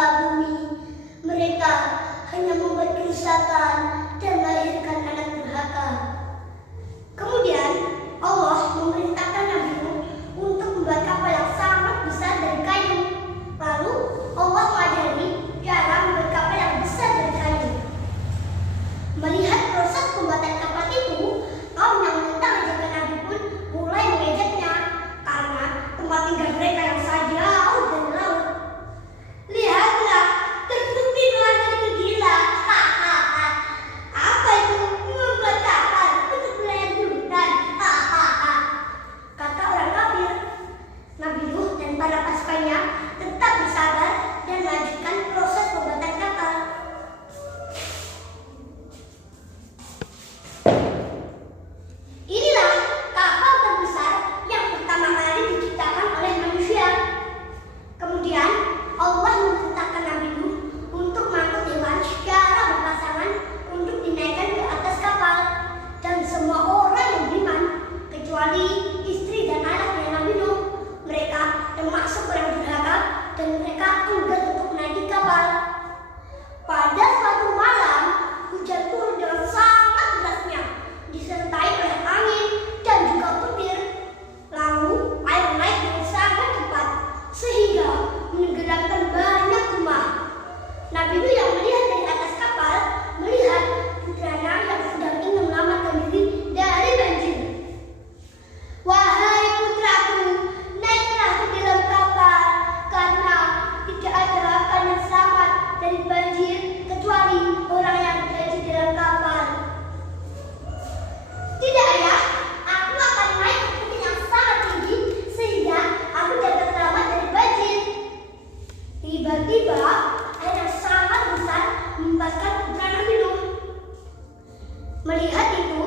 muka bumi. Mereka hanya membuat kerusakan dan melahirkan anak durhaka. Kemudian Allah memerintahkan Nabi Nuh untuk membuat kapal yang sangat besar dari kayu. Lalu Allah mengajari cara membuat kapal yang besar dari kayu. Melihat proses pembuatan kapal itu, kaum yang menentang ajakan Nabi pun mulai mengejeknya karena tempat tinggal mereka yang sangat jauh dari laut. Lihatlah, terbukti Nuhnya itu gila. Hahaha. Apa itu? Membuat kapal untuk nelayan di hutan. Hahaha. Kata orang kafir. Nabi Nuh dan para pasukannya tetap bersabar dan melanjutkan proses pembuatan kapal. Inilah kapal terbesar yang pertama kali diciptakan oleh manusia. Kemudian Allah memerintahkan Nabi Nuh untuk mengangkut hewan secara berpasangan untuk dinaikkan ke atas kapal, dan semua orang yang beriman kecuali istri dan anaknya Nabi Nuh. Mereka termasuk orang durhaka dan mereka enggan untuk menaiki kapal. Pada suatu malam, hujan turun dengan sangat derasnya, disertai oleh angin dan juga petir. Lalu air naik dengan sangat cepat sehingga menenggelamkan banyak rumah. Nabi Nuh yang melihat dari atas kapal melihat putranya yang sedang ingin menyelamatkan diri dari banjir. Wahai putraku, naiklah ke dalam kapal, karena tidak ada akan yang selamat dari banjir kecuali orang yang ada di dalam kapal. Tidak, ayah, aku akan naik ke bukit yang sangat tinggi sehingga aku dapat selamat dari banjir. Tiba-tiba air yang sangat besar membebaskan putra Nabi Nuh. Melihat itu,